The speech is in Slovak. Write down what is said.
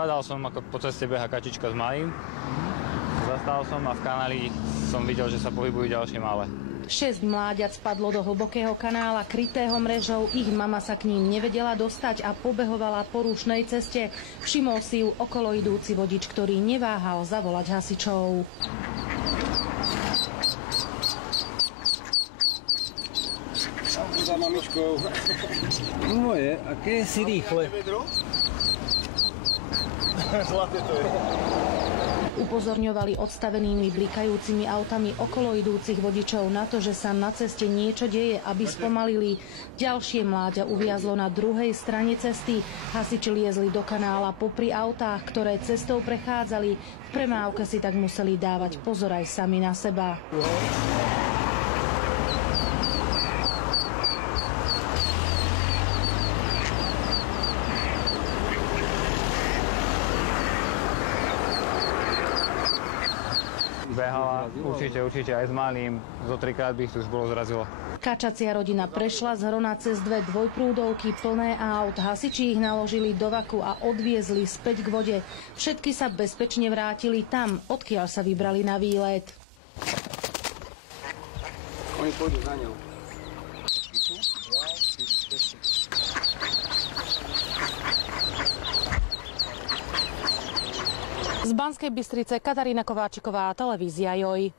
Badal som, ako po ceste beha kačička s malým. Zastal som a v kanáli som videl, že sa pohybujú ďalšie malé. 6 mláďat spadlo do hlbokého kanála krytého mrežou. Ich mama sa k ním nevedela dostať a pobehovala po rušnej ceste. Všimol si ju okolo idúci vodič, ktorý neváhal zavolať hasičov. Za mamičkou. Moje, aké si rýchle. Zlaté to je. Upozorňovali odstavenými blikajúcimi autami okolo idúcich vodičov na to, že sa na ceste niečo deje, aby spomalili. Ďalšie mláďa uviazlo na druhej strane cesty. Hasiči liezli do kanála popri autách, ktoré cestou prechádzali. V premávke si tak museli dávať pozor aj sami na seba. Behala určite aj s malým, zo 3-krát by ich tu už bolo zrazilo. Kačacia rodina prešla z Hrona cez 2 dvojprúdovky plné aut. Hasiči ich naložili do vaku a odviezli späť k vode. Všetky sa bezpečne vrátili tam, odkiaľ sa vybrali na výlet. Oni pôjdu za ňou. Z Banskej Bystrice Katarína Kováčiková, televízia JOJ.